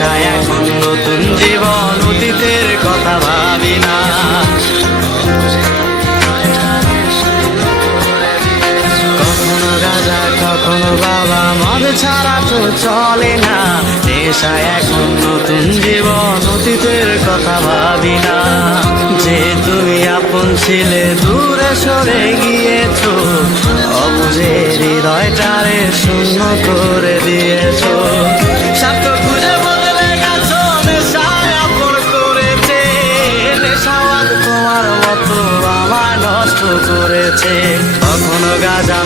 নেশায় এখন নতুন জীবন, অতীতের কথা ভাবি না। কখনো গাঁজা কখনো বাবা, মদ ছাড়া তো চলে না। নেশায় এখন নতুন জীবন, অতীতের কথা ভাবি না। যে তুমি আপন ছিলে দূরে সরে গিয়েছো, অবুঝে হৃদয়টারে শূন্য করে দিয়েছো। স্বার্থ খুঁজে বদলে গেছো, নেশায় আপন করেছে। নেশাওয়াদ তোমার মতো আমার নষ্ট করেছে। কখনো গাঁজা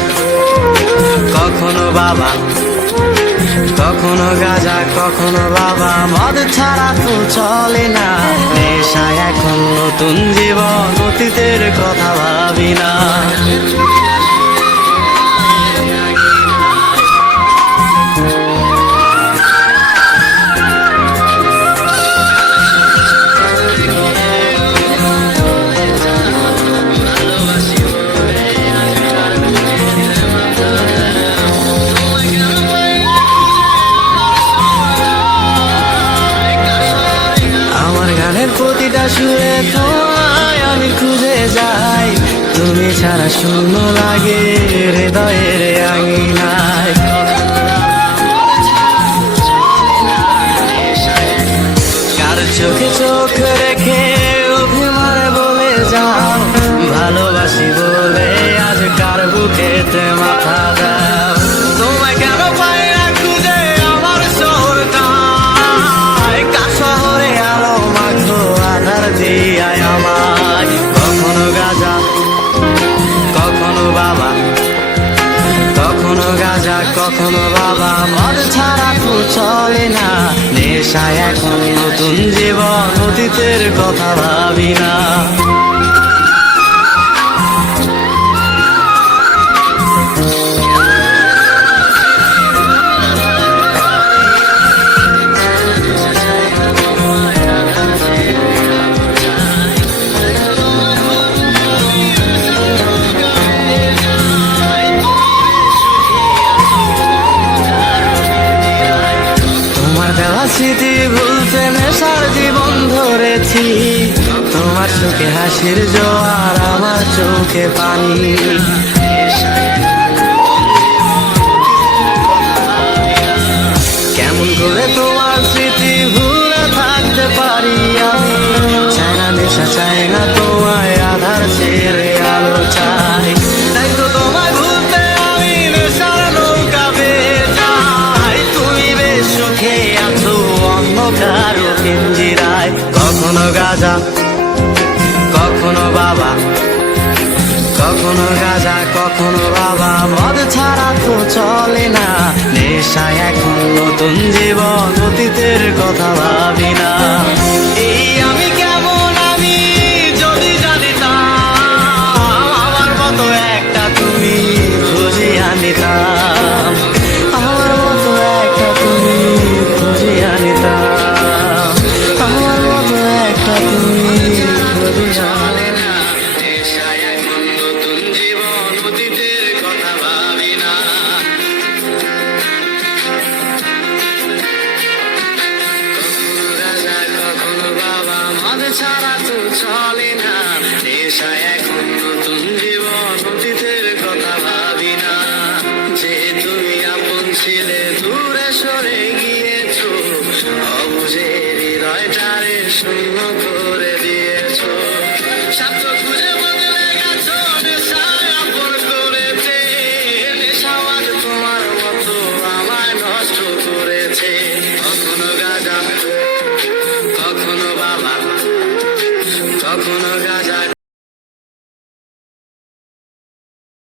কখনো বাবা, কখনো গাঁজা কখনো বাবা, মদ ছাড়া তো চলে না। নেশায় এখন নতুন জীবন, অতীতের কথা ভাবি না। প্রতিটা সুরে তোমায় আমি খুঁজে যাই, তুমি ছাড়া শূন্য লাগে হৃদয়ের আঙিনায়। কার চোখে চোখ রেখে অভিমানে বলে যাও, ভালোবাসি বলে আজ কার বুকেতে মাথা দাও। তোমায় কেন পাই না খুঁজে আমার শহরটা, কার শহরে আলো মাখো আধার দিয়ায় আমায়। কখনো গাঁজা কখনো বাবা, কখনো গাঁজা কখনো বাবা, মদ ছাড়া তো চলে না। নেশায় এখন নতুন জীবন, অতীতের কথা ভাবি না। স্মৃতি ভুলতে নেশার জীবন ধরেছি, তোমার চোখে হাসির জোয়ার আমার চোখে পানি। কেমন করে তোমার স্মৃতি ভুলে থাকতে পারি আমি, চাই না নেশা চাই না তোমায়, আধার ছেড়ে আলো চাই। তাই তো তোমায় ভুলতে আমি নেশার নৌকা বেচাই, তুমি বেশ সুখে আছো কারো পিঞ্জিরায়। কখনো গাঁজা কখনো বাবা, কখনো গাঁজা কখনো বাবা, মদ ছাড়া তো চলে না। নেশায় এখন নতুন জীবন, অতীতের কথা ভাবি না।